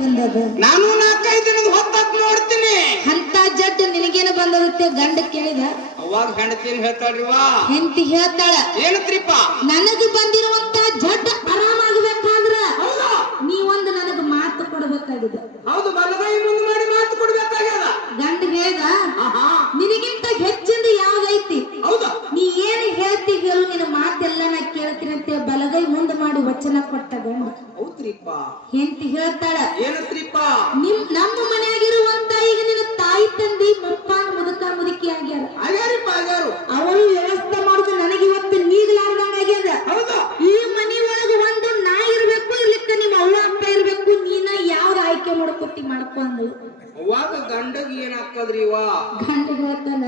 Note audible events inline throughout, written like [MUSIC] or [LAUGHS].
ನಾನು ನಾಲ್ಕೈದು ದಿನದ ಹೊತ್ತಾತ್ ನೋಡ್ತೀನಿ. ಅಂತ ಜಡ್ ನಿನಗೇನು ಬಂದದತ್ತೆ? ಗಂಡ ಕೇಳಿದ? ಅವಾಗ ಹೆಂಡತಿನ ಹೇಳ್ತಾಳ್ರಿ ವಾ ಹೆಂಡತಿ ಹೇಳ್ತಾಳ. ಏನತ್ರಿಪ್ಪ? ನನಗೆ ಬಂದಿರುವಂತ ಜಡ್ ಆರಾಮಾಗಬೇಕಾದ್ರ ನೀ ನೀವೊಂದು ನನಗೆ ಮಾತು ಕೊಡ್ಬೇಕಾಗಿದೆ. ಹೌದು ಬಲಗೈ ಮುಂದೆ ಮಾಡಿ ಮಾತು ಕೊಡ್ಬೇಕಾಗ್ಯದ. ಗಂಡ ಹೇಳ್ದ ಆಹಾ. ನೀ ಏನು ಹೇಳ್ತಿ ಹೇಳು ನಿನ್ನ ಮಾತೆಲ್ಲ ನಾ ಕೇಳ್ತೀನಿ ಅಂತ ಬಲಗೈ ಮುಂದೆ ಮಾಡಿ ವಚನ ಕೊಟ್ಟ ಗಂಡ. ಹೌದ್ರಿಪ್ಪ. ಹೆಂಡತಿ ಹೇಳ್ತಾಳ ಏನತ್ರಿಪ್ಪ? ನಿಮ್ ನಮ್ಮ ಮನೆಯಾಗಿರುವಂತ ಈಗ ನಿನ್ನ ತಾಯಿ ತಂದಿ ಮುಪ್ಪ ಮುದುಕ ಮುದುಕಿ ಆಗ್ಯಾರು. ಅವಳು ವ್ಯವಸ್ಥೆ ಮಾಡುದು ನನಗೆ ಇವತ್ತು ನೀಗಲಾರ್ದಂಗ ಆಗ್ಯದ ಹೌದಾ ಈ ಮನಿ ಒಳಗ ಒಂದು ನಾ ಇರ್ಬೇಕು ಇರ್ಲಿಕ್ಕ ನಿಮ್ಮ ಅವ್ವ ಅಪ್ಪ ಇರ್ಬೇಕು ನೀನ ಯಾವ್ದು ಆಯ್ಕೆ ಮಾಡ್ಕೊತಿ ಮಾಡ್ಕೊ ಅಂದಳು. ಅವಾಗ ಗಂಡಗ್ ಏನಾಗ್ತದ್ರಿ ಇವ? ಗಂಡ ಹೇಳ್ತಾನ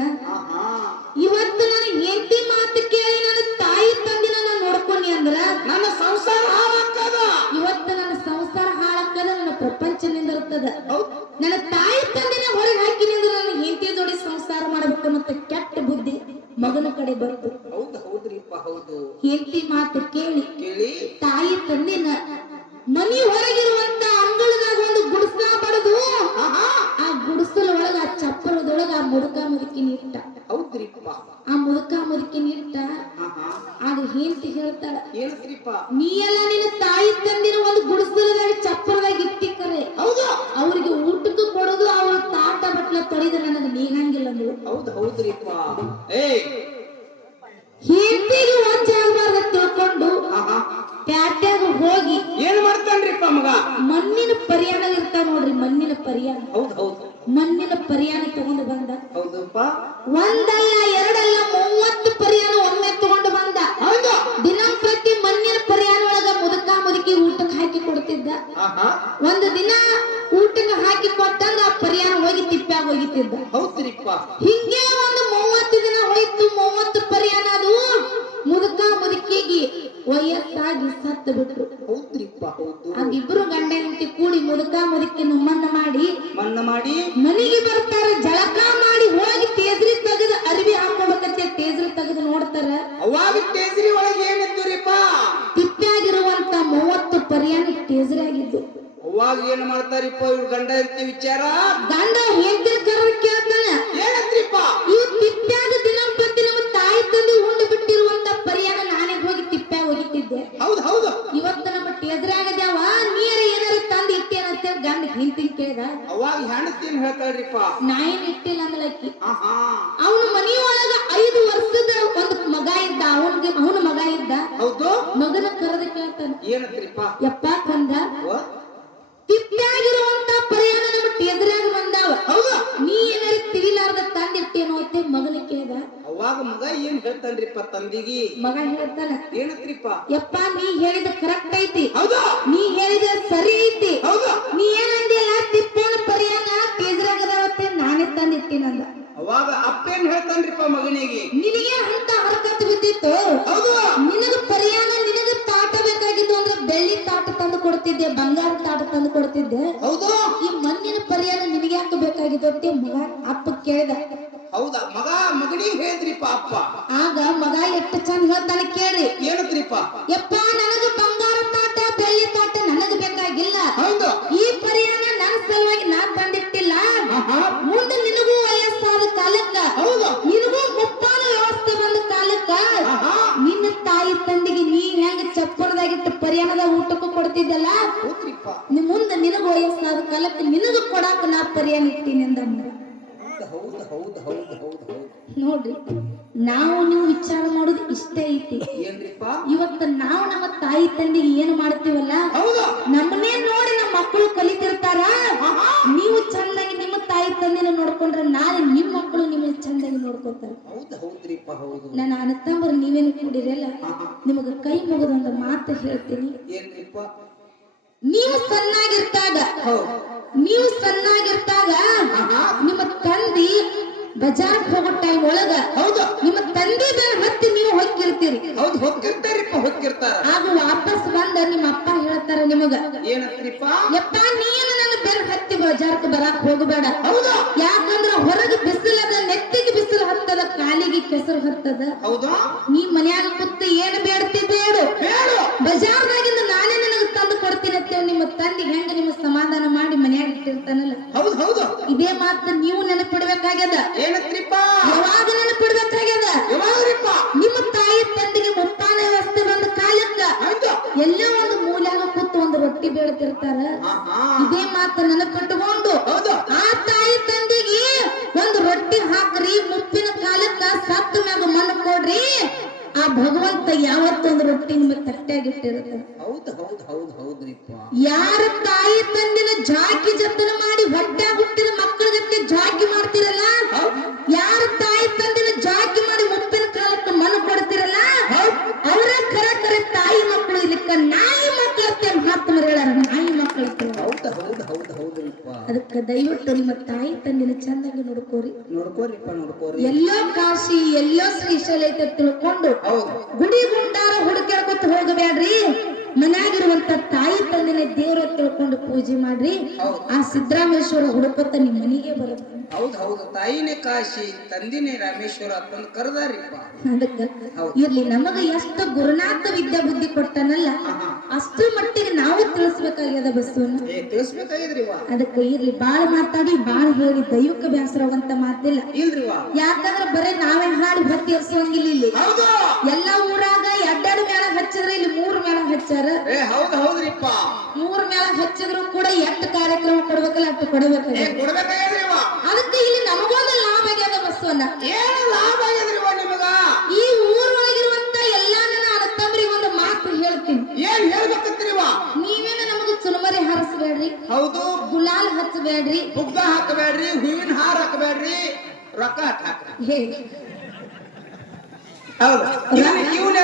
ಇವತ್ತು ನನ್ನ ಹೆಂಡತಿ ಮಾತು ಕೇಳಿ ನನ್ನ ತಾಯಿ ತಂದಿನ ನಾನು ನೋಡ್ಕೊನಿ ಅಂದ್ರ ನನ್ನ ಸಂಸಾರ ಹಾಳಾಗ್ತದ? ಇವತ್ತು ನನ್ನ ಸಂಸಾರ ಹಾಳಾಕದ ನನ್ನ ಪ್ರಪಂಚ ನಿಂದಿರ್ತದ ನನ್ನ ತಾಯಿ ತಂದಿನ ಹೊರಗೆ ಹಾಕಿ ನಿಂದ್ರ ನನ್ನ ಹೆಂಡತಿ ಜೋಡಿ ಸಂಸಾರ ಮಾಡ್ಬೇಕು ಮತ್ತೆ ಕೆಟ್ಟ ಬುದ್ಧಿ ಮಗನ ಕಡೆ ಬರ್ತು ಹೌದು ಹೌದ್ರಿಪ್ಪ ಹೌದು. ಹೆಂಡತಿ ಮಾತು ಕೇಳಿ ಕೇಳಿ. ತಾಯಿ ತಂದಿನ ಮನಿ ಹೊರಗಿರುವಂತ ಅಂಗಳದಾಗ ಒಂದು ಗುಡಿಸ್ಲ ಬಡದು ಆ ಗುಡಿಸಲ ಒಳಗ ಆ ಚಪ್ಪರದೊಳಗ ಆ ಮುದುಕ ಮುದುಕಿ ನಿಟ್ಟ. ಆ ಮುದುಕ ಮುದುಕಿ ನಿಟ್ಟ. ಆಗ ಹೆಂಡತಿ ಹೇಳ್ತಾಳ ನೀ ಎಲ್ಲ ನಿನ್ನ ತಾಯಿ ತಂದಿನ ಒಂದು ಗುಡಿಸಲದಾಗ ಚಪ್ಪರದಾಗ ಇಟ್ಟಿಕ್ಕರೆ. ಹೌದು. ಅವ್ರಿಗೆ ಊಟಕ್ಕೆ ಕೊಡೋದು ಅವ್ರ ತಾಟ ಬಟ್ಲ ತೊಳಿದ ನನಗೆ ನೀಗಂಗಿಲ್ಲ ಅಂದ್ರು. ಹೌದು ಹೌದ್ರಿಪ್ಪ. ಹೆಂಡತಿಗೆ ಒಂದ್ ಆಗ್ಬಾರ್ದ ತಿಳ್ಕೊಂಡು ಪ್ಯಾಟ್ಯಾಗ ಹೋಗಿ ಮಣ್ಣಿನ ಪರಿಯಾಣ ಇರ್ತಾವ ನೋಡ್ರಿ ಮಣ್ಣಿನ ಪರಿಯಾಣ. ಹೌದ್ ಹೌದು. ಮಣ್ಣಿನ ಪರಿಯಾಣ ತಗೊಂಡು ಬಂದ. ಹೌದಪ್ಪ. ಒಂದಲ್ಲ ಎರಡಲ್ಲ ಮೂವತ್ತು ಪರಿಯಾಣ ಒಮ್ಮೆ ತಗೊಂಡು ಬಂದ. ದಿನ ದಿನಂಪ್ರತಿ ಮಣ್ಣಿನ ಪರಿಯಾಣ ಒಳಗ ಮುದುಕ ಮುದುಕಿ ಊಟಕ್ಕೆ ಹಾಕಿ ಕೊಡ್ತಿದ್ದ. ಒಂದು ದಿನ ಊಟಕ್ಕೆ ಹಾಕಿ ಕೊಟ್ಟಂಗ ಆ ಪರಿಯಾಣ ಹೋಗಿ ತಿಪ್ಪ್ಯಾಗ ಹೋಗಿತ್ತಿದ್ದ. ಹೌದ್ರಿಪ್ಪ. ಹಿಂಗೆ ಒಂದು ಮೂವತ್ತು ದಿನ ಹೋಯ್ತು ಮೂವತ್ತು ಪರಿಯಾಣ ಅದು ಮುದುಕ ಮುದುಕಿಗೆ ವಯಸ್ಸಾಗಿ ಸತ್ತು ಬಿಟ್ರು. ಆಗಿಬ್ರು ಗಂಡ ಹೆಂಡತಿ ಕೂಡಿ ಮುದುಕ ಮುದುಕಿ ನುಮ್ಮನ್ನ ಮಾಡಿ ಮನ್ನ ಮಾಡಿ ಮನೆಗೆ ಬರ್ತಾರೆ ಜಳಕ ಮಾಡಿ ಹೋಗಿ ತೇಜ್ರಿ ತೆಗೆದು ಅರಿವಿ ಹಾಕೋಬೇಕಂತೆ ತೇಜ್ರಿ ತೆಗೆದು ನೋಡ್ತಾರ. ಅವಾಗ ತೇಜ್ರಿ ಒಳಗೆ ಏನಿದ್ದುರಿಪ್ಪ ತಿಪ್ಪಾಗಿರುವಂತ ಮೂವತ್ತು ಪರಿಯಾಣ ತೇಜ್ರಿ ಆಗಿದ್ದು. ಅವಾಗ ಏನ್ ಮಾಡ್ತಾರಿಪ್ಪ ಇವ್ರು ಗಂಡ ಹೆಂಡತಿ ವಿಚಾರ? ಗಂಡ ಹೆಂಡತಿ ಕರ ಕೇಳ್ತಾನ ಏನತ್ರಿಪ್ಪ ಈ ತಿಪ್ಪ್ಯಾಗ ದಿನಂಪ್ರತಿ ನಮ್ಮ ತಾಯಿ ತಂದೆ ಉಂಡು ಬಿಟ್ಟಿರುವಂತ ಪರಿಯಾಣ ನಾನೇ ಹೋಗಿ ತಿಪ್ಪ್ಯಾಗ ಹೋಗಿತ್ತಿದ್ದೆ ಹೌದ್ ಹೌದು ಇವತ್ತು ನಮ್ಮ ಟೇಜ್ರಾಗದ್ಯಾವ ನೀರ ಏನಾರ ತಂದು ಇಟ್ಟೇನಂತ ಗಂಡ ಹಿಂತಿನ್ ಕೇಳ್ದ ಅವಾಗ ಹೆಣ್ತೀನ್ ಹೇಳ್ತಾಳ್ರಿಪ್ಪ ನಾ ಏನ್ ಇಟ್ಟಿಲ್ಲ ಅಂದಲಕ್ಕಿ ಆಹಾ ಅವನ ಮನೆಯೊಳಗ ಐದು ವರ್ಷದ ಒಂದು ಮಗ ಇದ್ದ ಅವನಿಗೆ ಅವನ ಮಗ ಇದ್ದ ಹೌದು ಮಗನ ಕರೆದ ಕೇಳ್ತಾನ ಏನತ್ರಿಪ್ಪ ಯಪ್ಪ ಕಂದ ತಿಪ್ಪಾಗಿರುವಂತ ಪರಿಯಾಣ ನಮ್ಮ ಟೇಜ್ರಾಗ ಬಂದಾವ. ನೀ ಏನಾರ ತಿಳಿಲಾರ್ದ ತಂದಿಟ್ಟೇನೋ ಅಂತ ಮಗನ ಕೇಳ್ದ. ಅವಾಗ ಮಗ ಏನ್ ಹೇಳ್ತಾನ್ರಿಪ್ಪ ತಂದಿಗಿ? ಮಗ ಹೇಳ್ತಾನ. ಏನತ್ರಿಪ್ಪ? ಯಪ್ಪ ನೀ ಹೇಳಿದ ಕರೆಕ್ಟ್ ಐತಿ. ಹೌದು. ನೀ ಹೇಳಿದ ಸರಿ ಐತಿ. ಹೌದು. ನೀ ಏನಂದಿಲ್ಲ ತಿಪ್ಪೋನ ಪರಿಯಾಣ ಟೇಜ್ರಾಗದಾವತ್ತೆ ನಾನೇ ತಂದಿಟ್ಟಿನಂದ ಅವಾಗ ಅಪ್ಪೇನ್ ಹೇಳ್ತಾನ್ರಿಪ್ಪ ಮಗನಿಗೆ? ನಿನಗೆ ಅಂತ ಹರಕತ್ ಬಿದ್ದಿತ್ತು? ಹೌದು. ನಿನಗ ತಂದು ಕೊಡ್ತಿದ್ದೆ. ಹೌದು? ಈ ಮಣ್ಣಿನ ಪರ್ಯಾಯ ನಿನಗೆ ಯಾಕೆ ಬೇಕಾಗಿತ್ತು ಅಂತ ಮಗ ಅಪ್ಪ ಕೇಳ್ದ. ಹೌದಾ? ಮಗ ಮಗಡಿ ಹೇಳಿದ್ರಿಪ್ಪ ಅಪ್ಪ. ಆಗ ಮಗ ಎಷ್ಟು ಚಂದ ಹೇಳ್ತಾನೆ ಕೇಳ್ರಿ. ಹೇಳಿದ್ರಿಪ್ಪ ಯಪ್ಪ ನನಗ ಬಂಗಾರ ತಾಟ ಬೆಳ್ಳಿ ತಾಟ ನನಗ ಬೇಕಾಗಿಲ್ಲ. ಹೌದು. ಈ ಪರ್ಯಾಯ ನನ್ನ ಸಲುವಾಗಿ ನಾ ಬಂದಿಟ್ಟಿಲ್ಲ ಮುಂದೆ ನಿನಗೂ ನೋಡ್ರಿ ನಾವು ನೀವು ವಿಚಾರ ಮಾಡೋದು ಇಷ್ಟೇ ಐತಿ. ಇವತ್ತು ನಾವು ನಮ್ಮ ತಾಯಿ ತಂದೆಗೆ ಏನು ಮಾಡ್ತೀವಲ್ಲ? ನಮ್ಮನ್ನೇ ನೋಡಿ ನಮ್ಮ ಮಕ್ಕಳು ಕಲಿತಿರ್ತಾರ. ನೀವು ಚಂದಾಗಿ ನಿಮ್ಮ ತಾಯಿ ತಂದೆನ ನೋಡ್ಕೊಂಡ್ರೆ ನಾಳೆ ನಿಮ್ಮ ಮಕ್ಕಳು ನಿಮ್ಮನ್ನ ಚಂದಾಗಿ ನೋಡ್ಕೊತಾರ ನನ್ನ ಅಣ್ಣತಮ್ಮರು ನೀವೇನು ಕೂಡಿರಲ್ಲ ನಿಮಗ ಕೈ ಮುಗಿದೊಂದು ಮಾತು ಹೇಳ್ತೀನಿ. ನೀವು ಸಣ್ಣಾಗಿರ್ತಾಗ ಹೌದು. ನೀವು ಸಣ್ಣಾಗಿರ್ತಾಗ ನಿಮ್ಮ ತಂದಿ ಬಜಾರ್ಕ್ ಹೋಗೋ ಟೈಮ್ ಒಳಗ. ಹೌದು. ನಿಮ್ಮ ತಂದೆ ಬೇರೆ ಹತ್ತಿ ನೀವು ಹೊಕ್ಕಿರ್ತೀರಿ ಹೌದು ಹೊಕ್ಕಿರ್ತಾರಿಪ್ಪ ಹೊಕ್ಕಿರ್ತಾರ ಆಗ ವಾಪಸ್ ಬಂದ ನಿಮ್ಮ ಅಪ್ಪ ಹೇಳ್ತಾರ ನಿಮಗ ಏನತ್ರಿಪ್ಪ? ಯಪ್ಪ ನೀನು ನನ್ನ ಬೇರೆ ಹತ್ತಿ ಬಜಾರ್ಕ್ ಬರಾಕ್ ಹೋಗಬೇಡ. ಹೌದು. ಯಾಕಂದ್ರ ಹೊರಗೆ ಬಿಸಿಲದ ನೆತ್ತಿಗೆ ಬಿಸಿಲು ಹತ್ತದ ಕಾಲಿಗೆ ಕೆಸರು ಹತ್ತದ. ಹೌದಾ. ನೀ ಮನ್ಯಾಗ ಕುತ್ತು ಏನು ಬೇಡು ಬೇಡ ಬಜಾರ್ನಾಗಿಂದ ನಾನೇ ನಿನಗೆ ತಂದು ಕೊಡ್ತೀನಿ ಅಂತೇಳಿ ನಿಮ್ಮ ತಂದೆ ಮಟ್ಟಿಗೆ ಹೆಂಗ ನಿಮ್ಗೆ ಸಮಾಧಾನ ಮಾಡಿ ಮನ್ಯಾಗ ಇಟ್ಟಿರ್ತಾನಲ್ಲ? ಹೌದು ಹೌದು. ಇದೇ ಮಾತು ನೀವು ನೆನಪಿಡ್ಬೇಕಾಗ್ಯದ? ಏನತ್ರಿಪ್ಪ? ಯಾವಾಗ ನೆನಪಿಡ್ಬೇಕಾಗ್ಯದ ಭಗವಂತ ಯಾವತ್ತೊಂದು ರೊಟ್ಟಿ ನಿಮ್ಮ ತಟ್ಟಾಗಿಟ್ಟಿರುತ್ತೆ ಹೌದು ಹೌದು ಹೌದು ಹೌದ್ರಿಪ್ಪ ಯಾರ ತಾಯಿ ತಂದಿನ ಜಾಕಿ ಜತನ ಮಾಡಿ ಹೊಟ್ಟೆ ಹುಟ್ಟಿದ ಮಕ್ಕಳ ಜೊತೆ ಜಾಕಿ ಮಾಡ್ತಿರಲ್ಲ ಯಾರ ತಾಯಿ ತಂದಿನ ಜಾಕಿ ಮಾಡಿ ಮುಪ್ಪಿನ ಕಾಲಕ್ಕೆ ಮಣ್ಣು ಕೊಡ್ತಿರಲ್ಲ ಅವರ ಕರೆ ಕರೆ ತಾಯಿ ಮಕ್ಕಳು ಇದಕ್ಕ ನಾಯಿ ಮಕ್ಕಳತ್ತೆ ಮಹಾತ್ಮರು ಹೇಳಾರ ನಾಯಿ ಮಕ್ಕಳತ್ತೆ ಹೌದು ಹೌದು ಹೌದು ಹೌದ್ರಿಪ್ಪ ಅದಕ್ಕೆ ದಯವಿಟ್ಟು ನಿಮ್ಮ ತಾಯಿ ತಂದಿನ ಚಂದಾಗಿ ನೋಡ್ಕೋರಿ. ನೋಡ್ಕೋರಿಪ್ಪ ನೋಡ್ಕೋರಿ. ಎಲ್ಲೋ ಕಾಶಿ ಎಲ್ಲೋ ಶ್ರೀಶೈಲ ಐತೆ ತಿಳ್ಕೊಂಡು ಗುಡಿ ಗುಂಡಾರ ಹುಡುಕ್ಯಾಡ್ಕೊತ ಹೋಗಬೇಡ್ರಿ ಮನ್ಯಾಗಿರುವಂತ ತಾಯಿ ತಂದಿನ ದೇವ್ರ ತಿಳ್ಕೊಂಡು ಪೂಜೆ ಮಾಡ್ರಿ. ಆ ಸಿದ್ದರಾಮೇಶ್ವರ ಹುಡುಕತ್ತ ನಿಮ್ ಮನೆಗೆ ಬರುತ್ತೆ ಹೌದು ಹೌದು. ತಾಯಿನೇ ಕಾಶಿ ತಂದಿನೇ ರಾಮೇಶ್ವರ ಅಪ್ಪನ ಕರೆದಾರಿಪ್ಪ. ಅದಕ್ಕ. ಇರ್ಲಿ ನಮಗ ಎಷ್ಟು ಗುರುನಾಥ ವಿದ್ಯಾ ಬುದ್ಧಿ ಕೊಟ್ಟನಲ್ಲ. ಅಷ್ಟು ಮಟ್ಟಿಗೆ ನಾವು ತಿಳಿಸ್ಬೇಕಾಗ್ಯದ ಬಸ್ಸು. ತಿಳಿಸ್ಬೇಕಾಗಿದ್ರಿವ ಅದಕ್ಕೆ ಇರ್ಲಿ ಬಾಳ ಮಾತಾಡಿ ಬಾಳ ಹೇಳಿ ದೈವಕ್ಕೆ ಬ್ಯಾಸರವಂತ ಮಾತಿಲ್ಲ. ಇಲ್ರಿವ ಯಾಕಂದ್ರ ಬರೇ ನಾವೇ ಹಾಡಿ ಭಕ್ತಿ ಎರ್ಸೋಂಗಿಲ್ಲ ಇಲ್ಲಿ. ಎಲ್ಲಾ ಊರಾಗ ಎರಡೆರಡು ಮೇಳ ಹಚ್ಚಿದ್ರೆ ಇಲ್ಲಿ ಮೂರ್ ಮೇಳ ಹಚ್ಚಾರ. ಹೌದು ಹೌದ್ರಿಪ್ಪ. ಮೂರ್ ಮೇಳ ಹಚ್ಚಿದ್ರು ಕೂಡ ಎಷ್ಟು ಕಾರ್ಯಕ್ರಮ ಕೊಡ್ಬೇಕಲ್ಲ ಅಷ್ಟು ಕೊಡ್ಬೇಕಾಗಿದ್ರಿವ ಅದಕ್ಕೆ ಇಲ್ಲಿ ನಮಗೊಂದು ಲಾಭ ಆಗ್ಯದ ಬಸವನ್ನ ಏನು ಲಾಭ ಆಗಿದ್ರಿವ ನಿಮಗ? ಈ ಊರೊಳಗಿರುವಂತ ಎಲ್ಲಾನ ನನ್ನ ಅಣ್ಣತಮ್ಮರಿಗೆ ಒಂದು ಮಾತು ಹೇಳ್ತೀನಿ. ಏನ್ ಹೇಳ್ಬೇಕಂತ್ರಿವ ನೀವೇನ ನಮಗ ಚುರುಮರಿ ಹಾರಿಸ್ಬೇಡ್ರಿ. ಹೌದು. ಗುಲಾಲ್ ಹಚ್ಚಬೇಡ್ರಿ. ಬುಗ್ಗ ಹಾಕಬೇಡ್ರಿ ಹೂವಿನ ಹಾರ ಹಾಕಬೇಡ್ರಿ ರೊಕ್ಕ ಹಾಕ್ರಿ ಹೌದು. ಇವ್ನ-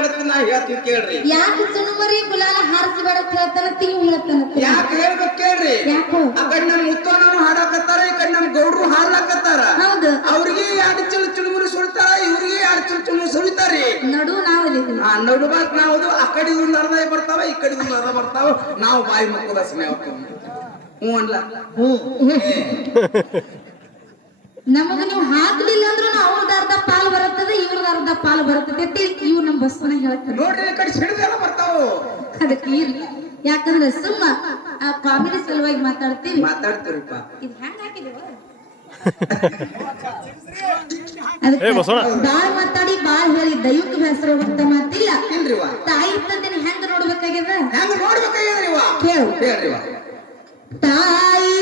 ಯಾಕೆ ಹಾಕಬೇಡತ್ತ ನಾ ಹೇಳ್ತೀನಿ ಕೇಳ್ರಿ. ಯಾಕೆ ಚುರುಮರಿ ಗುಲಾಲ ಹಾರಿಸ್ಬೇಡ ಅಂತ ಹೇಳ್ತಾನ ತಿಂಗ್ ಹೇಳ್ತಾನ ಯಾಕೆ ಹೇಳ್ಬೇಕು ಕೇಳ್ರಿ. ಯಾಕೋ? ಆ ಕಡೆ ನಮ್ ಮುತ್ತೋನರು ಹಾಡಾಕತ್ತಾರ ಈ ಕಡೆ ನಮ್ ಗೌಡ್ರು ಹಾಡ್ಲಾಕತ್ತಾರ ಹೌದು. ಅವ್ರಿಗೆ ಎರಡು ಚಲು ಚುನುಮುರಿ ಸುಳ್ತಾರ ಇವ್ರಿಗೆ ಎರಡು ಚಲು ಚುನುಮುರಿ ಸುಳಿತಾರಿ. ನಡು ನಾವು ಆ ನಡುಬಾಕ್ ನಾವು ಆ ಕಡೆ ಇವ್ರು ಅರ್ಧ ಬರ್ತಾವ ಈ ಕಡೆ ಇವ್ರು ಅರ್ಧ ಬರ್ತಾವ. ನಾವು ಬಾಯಿ ಮಕ್ಕಳ ಸ್ನೇಹ ಹ್ಞೂ ಅನ್ಲ. ನಮಗ ನೀವು ಹಾಕ್ಲಿಲ್ಲ ಅಂದ್ರೂ ಅವ್ರದ ಅರ್ಧ ಪಾಲು ಬರುತ್ತದೆ ಇವ್ರದ ಅರ್ಧ ಪಾಲ್ ಬರುತ್ತದೆ ಇವ್ ನಮ್ ಬಸ್ವನ ಹೇಳ್ತಾರೆ. ನೋಡ್ರಿ ಈ ಕಡೆ ಸಿಡಿದೆಲ್ಲ ಬರ್ತಾವ. ಅದಕ್ಕೆ ಇರ್ಲಿ. ಯಾಕಂದ್ರೆ ಸುಮ್ಮ ಆ ಕಾಮಿಡಿ ಸಲುವಾಗಿ ಮಾತಾಡ್ತೀವಿ. ಮಾತಾಡ್ತೀರಿಪ್ಪ. ಇದು ಹೆಂಗ್ ಹಾಕಿದೀವ? ಅದಕ್ಕೆ ಬಾಳ್ ಮಾತಾಡಿ ಬಾಳ್ ಹೇಳಿ. ದೈವಕ್ಕೆ ಹೆಸರು ಅಂತ ಮಾತಿಲ್ಲ. ತಾಯಿ ತಂದೆನ ಹೆಂಗ್ ನೋಡ್ಬೇಕಾಗ್ಯದ? ಹೆಂಗ ನೋಡ್ಬೇಕಾಗ್ಯದ್ರಿವ ಕೇಳು. ಹೇಳ್ರಿವ ತಾಯಿ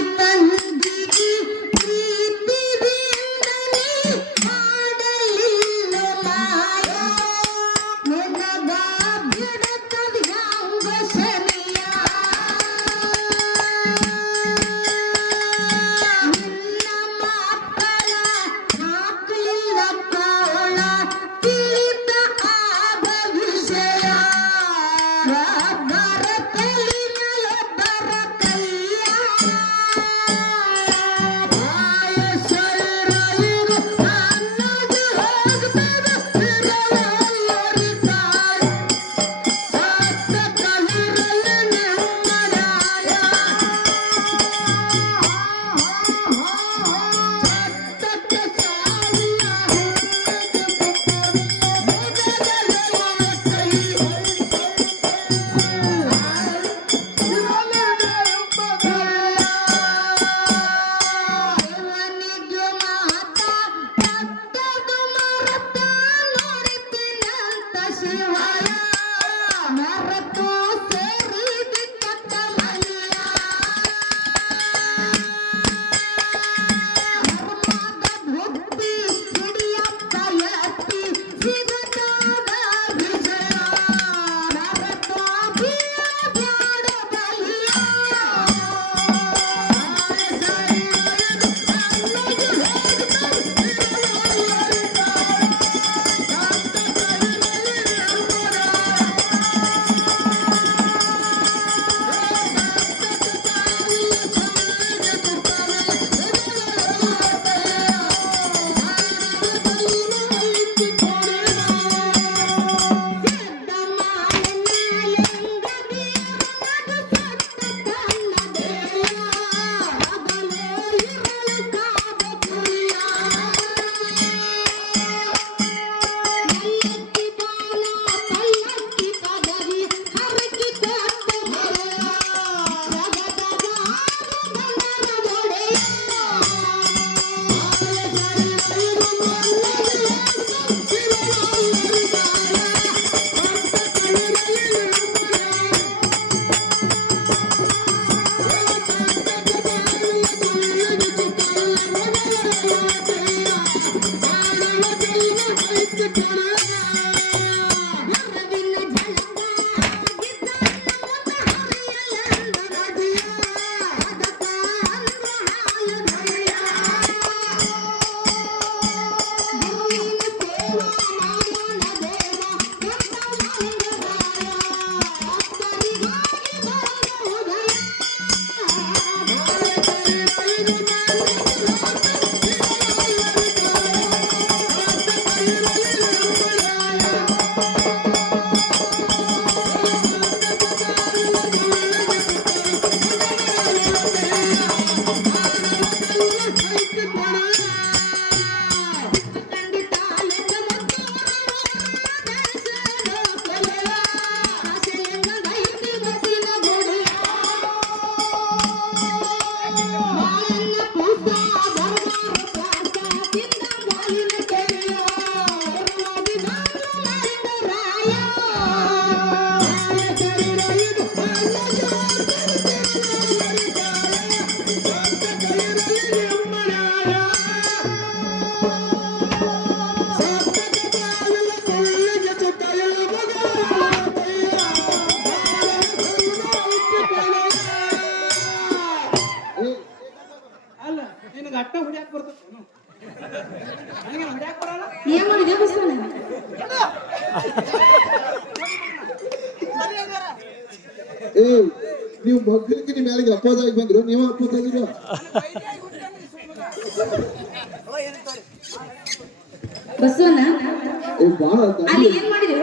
ಬಾಳ ಅಲ್ಲಿ ಏನ್ ಮಾಡಿದೆ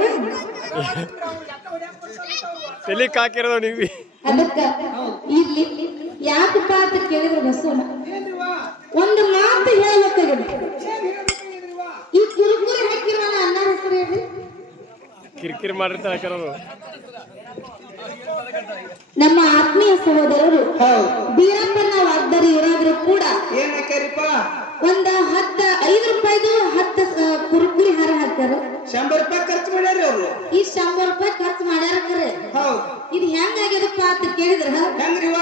ತಲಿಕ್ ಹಾಕಿರೋದು ನೀವು. ಅದಕ್ಕ ಇಲ್ಲಿ ಯಾಕಪ್ಪ ಅಂತ ಕೇಳಿದ್ರು ಬಸವಣ್ಣ? ಒಂದು ಮಾತು ಹೇಳಬೇಕಾಗಿದೆ. ಈ ಕುರುಕುರು ಹಾಕಿರುವ ಅನ್ನ ಹೆಸರು ಹೇಳಿ. ಕಿರಿಕಿರಿ ಮಾಡಿರ್ತಾರೆ ಹಾಕಿರೋರು ನಮ್ಮ ಆತ್ಮೀಯ ಸಹೋದರರು ಬೀರಪ್ಪನ ವಾಗ್ದಾರಿ ಇರಾದ್ರೂ ಕೂಡ ಏನ್ ಹಾಕ್ಯಾರಿಪ್ಪ? ಒಂದ ಹತ್ತ ಐದು ರೂಪಾಯಿದು ಹತ್ತ ಕುರುಕುರಿ ಹಾರ ಹಾಕ್ತಾರ ಶಂಬರ್ ರೂಪಾಯಿ ಖರ್ಚು ಮಾಡ್ಯಾರ ಅವ್ರು. ಈ ಶಂಬರ್ ರೂಪಾಯಿ ಖರ್ಚು ಮಾಡ್ಯಾರ ಖರೆ ಹೌದು. ಇದು ಹೆಂಗಾಗ್ಯದಪ್ಪ ಅಂತ ಕೇಳಿದ್ರ? ಹೆಂಗ್ರಿವ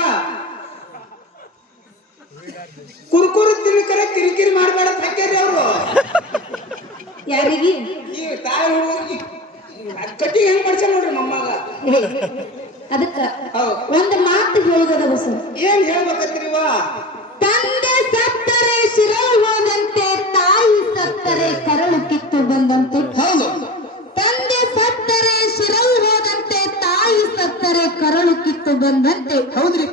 ಕುರುಕುರು ತಿನ್ಕರೆ ಕಿರಿಕಿರಿ ಮಾಡ್ಬೇಡ ಹಾಕ್ಯಾರಿ ಅವ್ರು. ಯಾರಿಗೆ? ಈ ತಾಯಿ ಕಟ್ಟಿಗೆ ಹೆಂಗ್ ಮಾಡ್ಸ ನೋಡ್ರಿ ನಮ್ಮಗ. ಅದಕ್ಕ ಒಂದ್ ಒಂದು ಮಾತು ಹೇಳುದದ ಬಸ್ ಏನ್ ಹೇಳ್ಬೇಕತ್ರಿವ ಬಂದಂತೆ ಹೌದ್ರಿಪ್ಪ ಅನ್ನ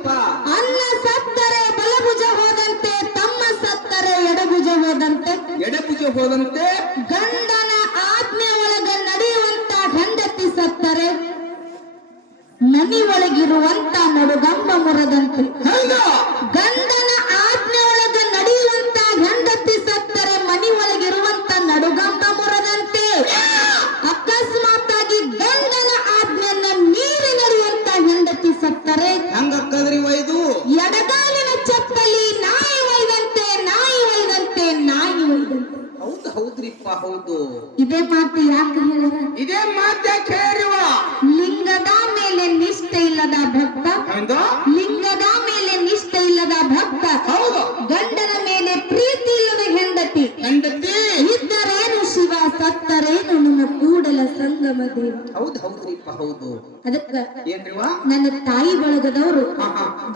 ಹೌದು ಇದೇ ಮಾತು ಯಾಕೆ ಹೇಳಿದ? ಇದೇ ಮಾತೆ ಕೇಳಿವ. ಲಿಂಗದ ಮೇಲೆ ನಿಷ್ಠೆ ಇಲ್ಲದ ಭಕ್ತ. ಲಿಂಗದ ಮೇಲೆ ನಿಷ್ಠೆ ಇಲ್ಲದ ಭಕ್ತ. ಹೌದು. ಗಂಡನ ಮೇಲೆ ಪ್ರೀತಿ ಇಲ್ಲದ ಹೆಂಡತಿ. ಹೆಂಡತಿ. ಇದ್ದರೇನು ಶಿವ ಸತ್ತರೇನು ನಿಮ್ಮ ಕೂಡಲ ಸಂಗಮ ದೇವ. ಹೌದು ಹೌದ್ರಿಪ್ಪ ಹೌದು. ಅದಕ್ಕ ನನ್ನ ತಾಯಿ ಬಳಗದವರು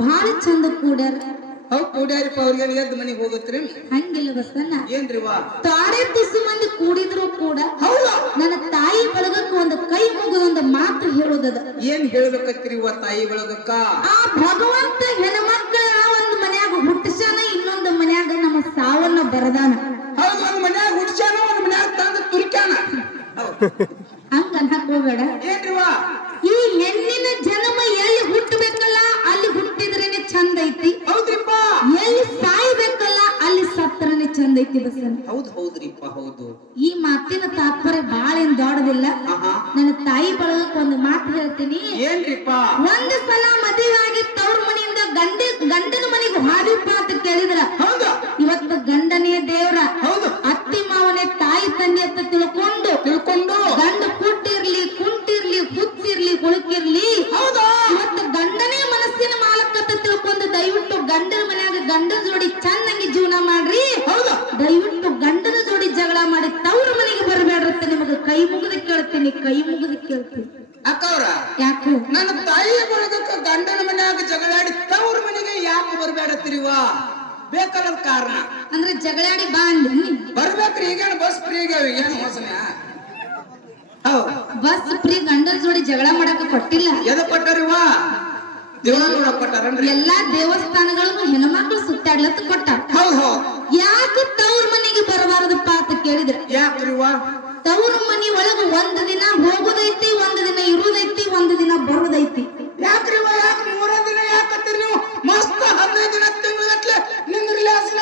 ಭಾಳ ಚಂದ ಕೂಡರ್ ಹೌದ್ ಕೂಡ್ಯಾರಿಪ್ಪ ಅವ್ರಿಗೆ ಎದ್ದು ಮನೆಗೆ ಹೋಗತ್ರಿ. ಹಂಗಿಲ್ಲ ಬಸವಣ್ಣ. ಏನ್ರಿ ವಾ? ತಾಡೆ ತುಸು ಮಂದಿ ಕೂಡಿದ್ರು ಕೂಡ ಹೌದು? ನನ್ನ ತಾಯಿ ಬಳಗಕ್ಕೆ ಒಂದು ಕೈ ಮುಗಿದ ಒಂದು ಮಾತು ಹೇಳೋದದ. ಏನ್ ಹೇಳ್ಬೇಕತ್ರಿವ ತಾಯಿ ಬಳಗಕ್ಕ? ಆ ಭಗವಂತ ಹೆಣ್ಮಕ್ಳ ಒಂದು ಮನ್ಯಾಗ ಹುಟ್ಟಿಸ್ಯಾನ ಇನ್ನೊಂದು ಮನ್ಯಾಗ ನಮ್ಮ ಸಾವನ್ನ ಬರದಾನ. ಹೌದು ಒಂದ್ ಮನ್ಯಾಗ ಹುಡ್ಸ್ಯಾನ ಒಂದ್ ಮನ್ಯಾಗ ತಂದು ತುರ್ಕ್ಯಾನ. ದಯವಿಟ್ಟು ಗಂಡನ ಜೋಡಿ ಜಗಳ ಮಾಡಿ ತವ್ರ ಮನೆಗೆ ಬರಬೇಡ್ರತ್ತ ನಿಮಗೆ. ಕೈ ಮುಗಿದು ಕೇಳ್ತೀನಿ ಕೈ ಮುಗಿದು ಕೇಳ್ತೀನಿ. ಅಕ್ಕವ್ರ ಯಾಕೆ? ನನ್ನ ತಾಯಿ ಬರೋದಕ್ಕ ಗಂಡನ ಮನ್ಯಾಗ ಜಗಳಾಡಿ ತವ್ರ ಮನೆಗೆ ಯಾಕೆ ಬರಬೇಡತ್ತಿರಿವ ಬೇಕಲ್ಲ ಕಾರಣ? ಅಂದ್ರೆ ಜಗಳಾಡಿ ಬಾ ಅಂದ್ರಿ. ಬರ್ಬೇಕ್ರಿ ಈಗ ಬಸ್ ಫ್ರೀ ಆಗ್ಯಾವ ಏನು ಮೋಸನ? ಬಸ್ ಫ್ರೀ ಗಂಡನ ಜೋಡಿ ಜಗಳ ಮಾಡಕ ಕೊಟ್ಟಿಲ್ಲ. ಎದ ಕೊಟ್ಟಾರಿವ ದೇವರ ಕೊಟ್ಟಾರನ್ರಿ? ಎಲ್ಲಾ ದೇವಸ್ಥಾನಗಳನ್ನು ಹೆಣ್ಮಕ್ಳು ಸುತ್ತಾಡ್ಲತ್ತ ಕೊಟ್ಟಾರ ಹೌದು ಹೌದು. ಯಾಕೆ ತವ್ರ ಮನೆಗೆ ಬರಬಾರದಪ್ಪ ಅಂತ ಕೇಳಿದ್ರೆ? ಯಾಕ್ರಿವ ತವ್ರ ಮನಿ ಒಳಗ ಒಂದ್ ದಿನ ಹೋಗುದೈತಿ ಒಂದ್ ದಿನ ಇರುದೈತಿ ಒಂದ್ ದಿನ ಬರುದೈತಿ. ಯಾಕ್ರಿವ ಯಾಕೆ ಮೂರ ದಿನ ಯಾಕತ್ತೀರಿ ನೀವು? ಮಸ್ತ್ ಹದಿನೈದು ದಿನ ತಿಂಗಳಗಟ್ಲೆ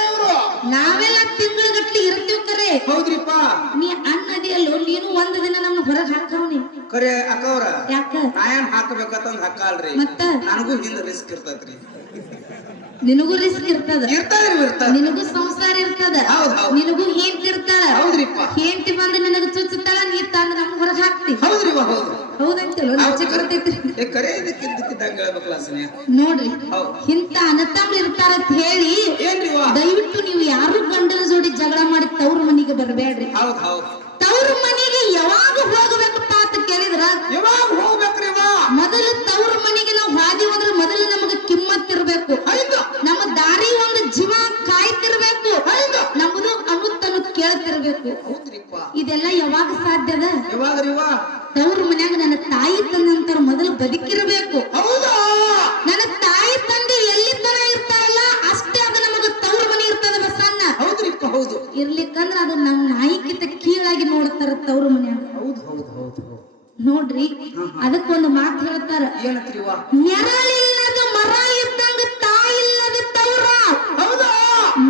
ಇವರು ನಾವೆಲ್ಲ ತಿಂಗಳಗಟ್ಲಿ ಇರ್ತೀವಿ ಕರೆ. ಹೌದ್ರಿಪ್ಪ. ನೀ ಅನ್ನದಿಯಲ್ಲೋ ನೀನು ಒಂದ್ ದಿನ ನಮ್ಗೆ ಹೊರಗ್ ಕರೆ ಅಕ್ಕವ್ರ ಯಾಕ? ನಾ ಏನ್ ಹಾಕಲ್ರಿ ಮತ್ತ? ನನಗೂ ಹಿಂದ ರಿಸ್ಕ್ ಇರ್ತೈತ್ರಿ ನಿನಗೂ ರಿಸ್ಕ್ ಇರ್ತದ? ಇರ್ತದ್ರಿ ಇರ್ತದ ನಿನಗೂ ಸಂಸಾರ ಇರ್ತದ? ಹೌದ್ ಹೌದ್. ನಿನಗೂ ಹೆಂಡತಿ ಇರ್ತಾಳ? ಹೌದ್ರಿಪ್ಪ. ಹೆಂಡತಿ ಬಂದು ನಿನಗ ಚುಚ್ಚುತ್ತಾಳ? ನೀ ತಂದು ನಮ್ಗ ಹೊರಗೆ ಹಾಕ್ತಿ? ಹೌದ್ರಿ ಹೌದು. ಹೌದಂತೇಳು ನಾಚೆ ಬರ್ತೈತ್ರಿ ಏ ಕರೆ ಇದಕ್ಕಿದ್ದಕ್ಕಿದ್ದಂಗ ಹೇಳ್ಬೇಕಲ್ಲ ಸ್ನೇಹ. ನೋಡ್ರಿ ಹೌದ್. ಇಂತ ಅನತಮ್ರು ಇರ್ತಾರ ಅಂತ ಹೇಳಿ ಏನ್ರಿವ ದಯವಿಟ್ಟು ನೀವು ಯಾರು ಗಂಡನ ಜೋಡಿ ಜಗಳ ಮಾಡಿ ತವ್ರ ಮನೆಗೆ ಬರಬೇಡ್ರಿ. ಹೌದ್ ಹೌದ್. ತವ್ರ ಮನೆಗೆ ಯಾವಾಗ ಹೋಗ್ಬೇಕಪ್ಪ ಅಂತ ಕೇಳಿದ್ರ ಇವಾಗ ಹೋಗ್ಬೇಕ್ರಿ ಮೊದಲು ತವ್ರ ಮನೆಗೆ ನಾವು ಹಾದಿ ಹೋದ್ರೆ ಮೊದಲು ನಮಗೆ ಕಿಮ್ಮತ್ ಇರ್ಬೇಕು. ನಮ್ಮ ದಾರಿ ಒಂದು ಜೀವ ಕಾಯ್ತಿರ್ಬೇಕು. ನಮ್ದು ಅನುತ್ತನು ಕೇಳ್ತಿರ್ಬೇಕು. ಇದೆಲ್ಲ ಯಾವಾಗ ಸಾಧ್ಯದ ತವ್ರ ಮನ್ಯಾಗ ನನ್ನ ತಾಯಿ ತಂದಂತರ ಮೊದಲು ಬದುಕಿರ್ಬೇಕು. ಹೌದಾ? ನೋಡ್ರಿ ಅದಕ್ಕೊಂದು ಮಾತು ಹೇಳ್ತಾರ. ಏನತ್ರಿವ? ನೆರಳಿಲ್ಲದ ಮರ ಇದ್ದಂಗ ತಾಯಿಲ್ಲದ ತವರ. ಹೌದಾ?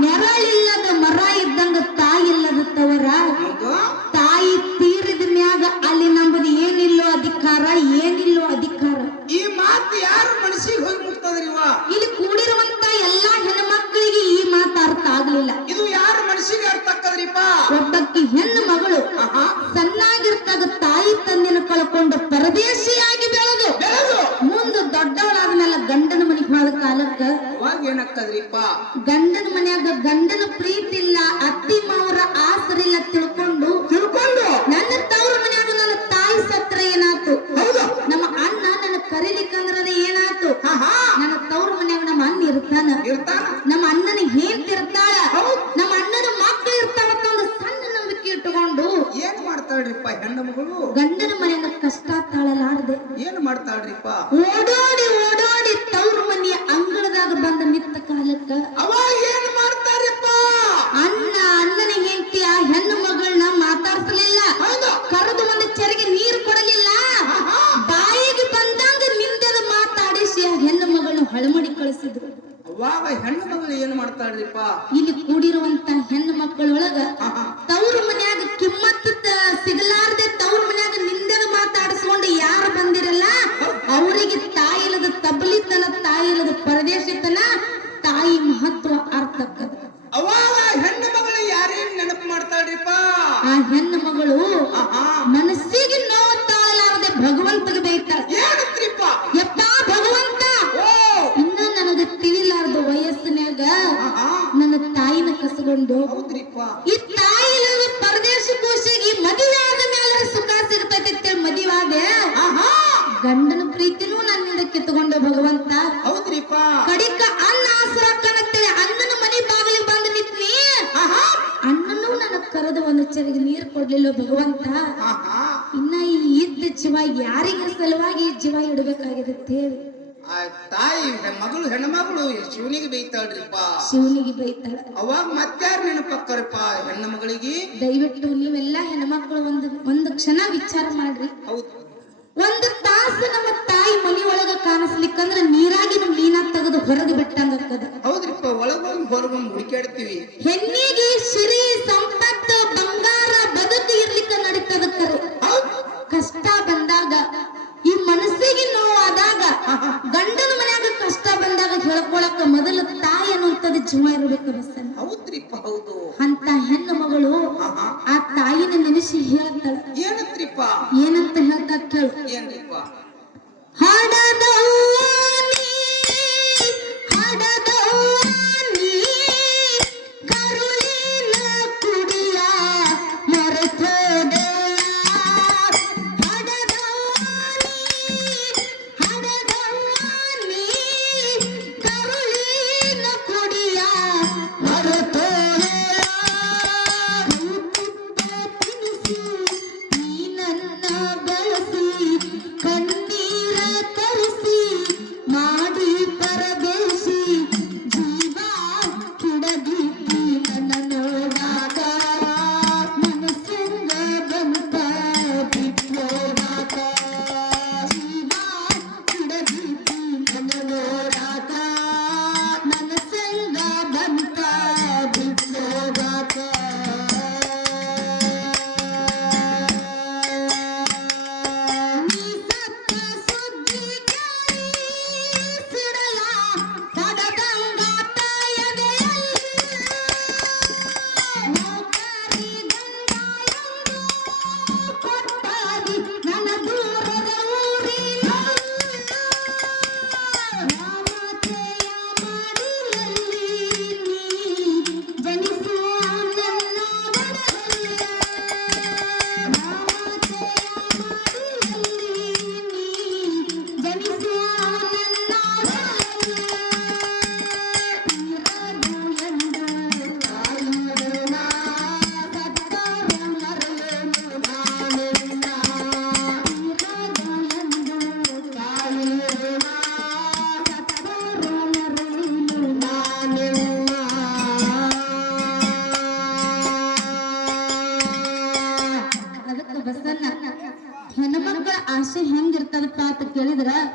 ನೆರಳಿಲ್ಲದ ಮರ ಇದ್ದಂಗ ತಾಯಿಲ್ಲದ ತವರ. ಹೌದು. ತಾಯಿ ತೀರಿದ ಮ್ಯಾಗ ಅಲ್ಲಿ ನಮ್ಮದು ಏನಿಲ್ಲೋ ಅಧಿಕಾರ ಏನಿಲ್ಲೋ ಅಧಿಕಾರ. ಈ ಮಾತು ಯಾರು ಮನಸ್ಸಿಗೆ ಹೋಗಿ ಮುಟ್ತದ್ರಿವ? ಇಲ್ಲಿ ಕೂಡಿರುವಂತ ಎಲ್ಲಾ ಹೆಣ್ಮಕ್ಳಿಗೆ ಈ ಮಾತು ಅರ್ಥ ಆಗ್ಲಿಲ್ಲ. ಇದು ಯಾರ ಮನಸ್ಸಿಗೆ ಅರ್ಥ ಆಗ್ತದ್ರಿಪ್ಪ ಒಬ್ಬಕ್ಕೆ ಹೆಣ್ಣು ಮಗಳು ಸಣ್ಣ ಸಣ್ಣಾಗಿರ್ತಾಗ ತಾಯಿ ತಂದೆನ ಪರದೇಶಿಯಾಗಿ ಬೆಳೆದು ಬೆಳೆದು. ಮುಂದೆ ದೊಡ್ಡವಳಾದ್ಮೇಲೆ ಗಂಡನ ಮನೆಗೆ ಹೋದ ಕಾಲಕ್ಕ ಅವಾಗ ಏನಾಗ್ತದ್ರಿಪ್ಪ? ಗಂಡನ ಮನ್ಯಾಗ ಗಂಡನ ಪ್ರೀತಿ ಇಲ್ಲ ಅತ್ತಿ ಮಾವರ ಆಸರಿಲ್ಲ ತಿಳ್ಕೊಂಡು ತಿಳ್ಕೊಂಡು ನನ್ನ ತವ್ರ ಮನ್ಯಾಗ ನನ್ನ ತಾಯಿ ಸತ್ರ ಏನಾತು ಹೌದು ನಮ್ಮ ಅಣ್ಣ ನನ್ನ ಕರೀಲಿಕ್ಕಂದ್ರ ಏನಾತು ಆಹಾ ನನ್ನ ತವ್ರ ಮನ್ಯಾಗ ನಮ್ಮ ಅಣ್ಣ ಇರ್ತಾನ ಇರ್ತಾನ ನಮ್ಮ ಅಣ್ಣನ ಹೇಳ್ತಿರ್ತಾಳ ನಮ್ಮ ಅಣ್ಣನ ಮಕ್ಕಳು ಇರ್ತಾವ ಅಂತ ಒಂದು ಸಣ್ಣ ನಂಬಿಕೆ ಇಟ್ಟುಕೊಂಡು ಏನ್ ಮಾಡ್ತಾಳ್ರಿಪ್ಪ ಹೆಣ್ಣು ಮಗಳು ಗಂಡನ ಮನೆಯ ಕಷ್ಟ ತಾಳಲಾರದೆ ಏನ್ ಮಾಡ್ತಾಳ್ರಿಪ್ಪ ಓಡೋಡಿ ಓಡೋಡಿ ತವ್ರ ಮನೆಯ ಅಂಗಳದಾಗ ಬಂದ ನಿತ್ತ ಕಾಲಕ್ಕ ಅವಾಗ ಏನ್ ಮಾಡ್ತಾರಪ್ಪ ಅಣ್ಣ ಅಣ್ಣನ ಹೆಂಡತಿ ಆ ಹೆಣ್ಣು ಮಗಳನ್ನ ಮಾತಾಡ್ಸಲಿಲ್ಲ ಹೌದು ಕರೆದು ಒಂದು ಚೆರಿಗೆ ನೀರು ಕೊಡಲಿಲ್ಲ ಬಾಯಿಗೆ ಬಂದಂಗ ನಿಂದದ ಮಾತಾಡಿಸಿ ಆ ಹೆಣ್ಣು ಮಗಳನ್ನ ಹೊಳಮಡಿ ಕಳಿಸಿದ್ರು ಅವಾಗ ಹೆಣ್ಣು ಮಗಳು ಏನ್ ಮಾಡ್ತಾಳ್ರಿಪ್ಪ? ಇಲ್ಲಿ ಕೂಡಿರುವಂತ ಹೆಣ್ಣು ಮಕ್ಕಳೊಳಗ ಗಂಡನ ಪ್ರೀತಿನೂ ನನ್ನಿಂದ ತಗೊಂಡ ಭಗವಂತ. ಹೌದ್ರಿಪ್ಪ. ಕಡಿಕ ಅನ್ನ ಆಸರಕ್ಕನಂತೇಳಿ ಅಣ್ಣನ ಮನೆ ಬಾಗಿಲಿಗೆ ಬಂದು ನಿಂತ್ನಿ. ಅಣ್ಣನೂ ನನ್ನ ಕರೆದು ಒಂದು ಚೆರಿಗೆ ನೀರು ಕೊಡ್ಲಿಲ್ಲ ಭಗವಂತ. ಇನ್ನ ಈ ಇದ್ದ ಜೀವ ಯಾರಿಗೆ ಸಲುವಾಗಿ ಈ ಜೀವ ಇಡಬೇಕಾಗಿದೆ ಆ ತಾಯಿ ಮಗಳು ಹೆಣ್ಮಗಳು ಶಿವನಿಗೆ ಬೈತಾಳ್ರಿಪ್ಪ. ಶಿವನಿಗೆ ಬೈತಾಳ. ಅವಾಗ ಮತ್ತಾರ ನೆನಪಕ್ಕರಪ್ಪ ಹೆಣ್ಣು ಮಗಳಿಗೆ ದಯವಿಟ್ಟು ನೀವೆಲ್ಲ ಹೆಣ್ಮಕ್ಳು ಒಂದು ಒಂದು ಕ್ಷಣ ವಿಚಾರ ಮಾಡ್ರಿ. ಹೌದು. ಒಂದು ತಾಸು ನಮ್ಮ ತಾಯಿ ಮನೆಯೊಳಗ ಕಾಣಿಸ್ಲಿಕ್ಕಂದ್ರ ನೀರಾಗಿನ ಮೀನಾ ತೆಗೆದು ಹೊರಗೆ ಬಿಟ್ಟಂಗಕ್ಕದ ಹೌದ್ರಿಪ್ಪ ಒಳಗೊಂದು ಹೊರಗೊಂದು ಹುಡುಕಾಡ್ತೀವಿ ಹೆಣ್ಣಿಗೆ ಸಿರಿ ಸಂಪತ್ತು ಬಂಗಾರ ಬದುಕು ಇರ್ಲಿಕ್ಕ ನಡೀತದ ಕರೆ ಕಷ್ಟ ಬಂದಾಗ ಈ ಮನಸ್ಸಿಗೆ ನೋವಾದಾಗ ಗಂಡನ ಮನ್ಯಾಗ ಕಷ್ಟ ಬಂದಾಗ ಹೇಳ್ಕೊಳಕ ಮೊದಲು ತಾಯಿ ಅನ್ನುವಂಥದ್ದು ಜೀವ ಇರ್ಬೇಕು ಹೌದ್ರಿಪ್ಪ ಹೌದು. ಅಂತ ಹೆಣ್ಣು ಮಗಳು ಆ ತಾಯಿನ ನೆನೆಸಿ ಹೇಳ್ತಾಳೆ ಏನತ್ರಿಪ್ಪ? ಏನಂತ ಹೇಳ್ತಾ ಕೇಳು ಏನ್ರಿಪ್ಪ ಹಡದವ್ವ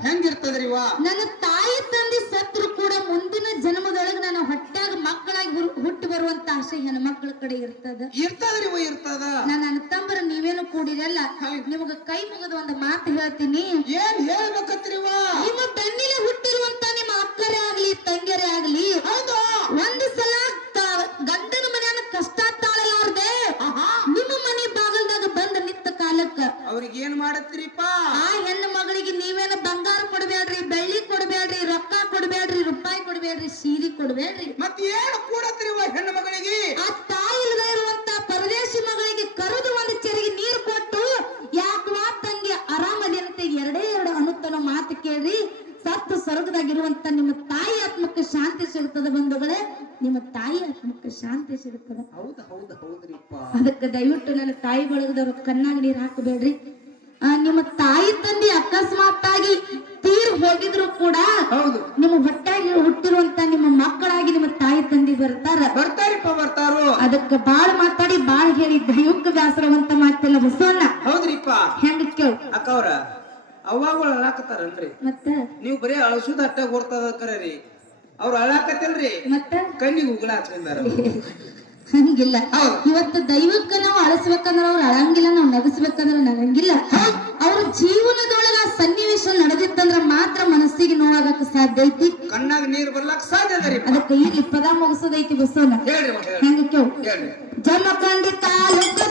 ಕೇಳಿದ್ರ ಹೆಂಗಿರ್ತದ್ರಿ ವಾ ನನ್ನ ತಾಯಿ ತಂದೆ ಸತ್ರು ಕೂಡ ಮುಂದಿನ ಜನ್ಮದೊಳಗೆ ನನ್ನ ಹೊಟ್ಟಾಗ ಮಕ್ಕಳಾಗಿ ಹುಟ್ಟು ಬರುವಂತ ಆಸೆ ಹೆಣ್ಮಕ್ಳ ಕಡೆ ಇರ್ತದ. ಇರ್ತದ್ರಿ ವಾ ಇರ್ತದ. ನನ್ನ ಅಣ್ಣತಂಬರ ನೀವೇನು ಕೂಡಿರಲ್ಲ ನಿಮಗ ಕೈ ಮುಗಿದ ಒಂದು ಮಾತು ಹೇಳ್ತೀನಿ. ಏನ್ ಹೇಳ್ಬೇಕತ್ರಿ ವಾ ನಿಮ್ಮ ಬೆನ್ನಿಲೆ ಹುಟ್ಟಿರುವಂತ ನಿಮ್ಮ ಅಕ್ಕರೇ ಆಗ್ಲಿ ತಂಗಿಯರೇ ಆಗ್ಲಿ ಹೌದು. ಒಂದು ಸಲ ಗಂಡನ ಮನ್ಯಾನ ಕಷ್ಟ ತಾಳಲಾರ್ದೆ ನಿಮ್ಮ ಮನೆ ಬಾಗಲ್ದಾಗ ಬಂದ ನಿತ್ತ ಕಾಲಕ್ಕ ಅವ್ರಿಗೆ ಏನ್ ಮಾಡತ್ರಿಪ್ಪ ಆ ಹೆಣ್ಣು ಮಗಳಿಗೆ ನೀವೇನ ಬಂಗಾರ ಕೊಡ್ಬೇಡ್ರಿ ಬೆಳ್ಳಿ ಕೊಡ್ಬೇಡ್ರಿ ರೊಕ್ಕ ಕೊಡ್ಬೇಡ್ರಿ ರೂಪಾಯಿ ಕೊಡ್ಬೇಡ್ರಿ ಸೀರೆ ಕೊಡ್ಬೇಡ್ರಿ. ಮತ್ತೆ ಏನ್ ಕೂಡತ್ರಿ ಹೆಣ್ಣು ಮಗಳಿಗೆ? ಆ ತಾಯಿ ಇಲ್ಲದೆ ಇರುವಂತ ಪರದೇಶಿ ಮಗಳಿಗೆ ಕರೆದು ಒಂದು ಚೆರಿಗೆ ನೀರು ಕೊಟ್ಟು ಯಾಕವಾ ತಂಗಿ ಅಂತ ಎರಡೇ ಎರಡು ಅನುತ್ತನ ಮಾತು ಕೇಳ್ರಿ ಸತ್ತು ಸ್ವರ್ಗದಾಗಿರುವಂತ ನಿಮ್ಮ ತಾಯಿ ಆತ್ಮಕ್ಕೆ ಶಾಂತಿ ಸಿಗುತ್ತದೆ ಬಂಧುಗಳೇ. ನಿಮ್ಮ ತಾಯಿ ಆತ್ಮಕ್ಕೆ ಶಾಂತಿ ಸಿಗುತ್ತದೆ. ಹೌದು ಹೌದು ಹೌದ್ರಿಪ್ಪ. ಅದಕ್ಕೆ ದಯವಿಟ್ಟು ನನ್ನ ತಾಯಿ ಬಳಗದವ್ರು ಕಣ್ಣಾಗ ನೀರು ಹಾಕಬೇಡ್ರಿ. ಆ ನಿಮ್ಮ ತಾಯಿ ತಂದೆ ಅಕಸ್ಮಾತ್ತಾಗಿ ತೀರ್ ಹೋಗಿದ್ರು ಕೂಡ ಹೌದು. ನಿಮ್ಮ ಹೊಟ್ಟಾಗಿ ಹುಟ್ಟಿರುವಂತ ನಿಮ್ಮ ಮಕ್ಕಳಾಗಿ ನಿಮ್ಮ ತಾಯಿ ತಂದೆ ಬರ್ತಾರ. ಬರ್ತಾರಪ್ಪ ಬರ್ತಾರು. ಅದಕ್ಕೆ ಬಾಳ್ ಮಾತಾಡಿ ಬಾಳ್ ಹೇಳಿ ದೈವಕ್ಕೆ ದಾಸರವಂತ ಮಾತಿಲ್ಲ ಬಸವಣ್ಣ ಹೌದ್ರಿಪ್ಪ. ಹೆಂಗ ಕೇಳ. ಅಕ್ಕವ್ರ. ಅವ್ವಾಗಳು ಅಳಾಕತ್ತಾರನ್ರಿ ಮತ್ತ? ನೀವು ಬರೀ ಅಳಸುದ ಅಟ್ಟ ಬರ್ತದ ಕರೀ ಅವ್ರು ಅಳಾಕತ್ತಲ್ರಿ ಮತ್ತ? ಕಣ್ಣಿಗೆ ಉಗುಳ ಹಚ್ಕೊಂಡಾರ [LAUGHS] ಹಂಗಿಲ್ಲ. ಇವತ್ತು ದೈವಕ್ಕ ನಾವು ಅಳಸ್ಬೇಕಂದ್ರ ಅವ್ರು ಅಳಂಗಿಲ್ಲ ನಾವು ನಗಸ್ಬೇಕಂದ್ರ ನಗಂಗಿಲ್ಲ. ಅವ್ರ ಜೀವನದೊಳಗ ಆ ಸನ್ನಿವೇಶ ನಡೆದಿತ್ತಂದ್ರ ಮಾತ್ರ ಮನಸ್ಸಿಗೆ ನೋಡಾಕ ಸಾಧ್ಯ ಐತಿ. ಕಣ್ಣಾಗ ನೀರ್ ಬರ್ಲಾಕ್ ಸಾಧ್ಯ ಅದರಿ ಅದಕ್ಕೆ ಈಗ ಪದ ಮುಗಿಸೋದೈತಿ ಬಸವನ ಹೇಳ್ರಿ ಹೆಂಗ ಕೇಳು? ಜಮಖಂಡಿ ತಾಲೂಕು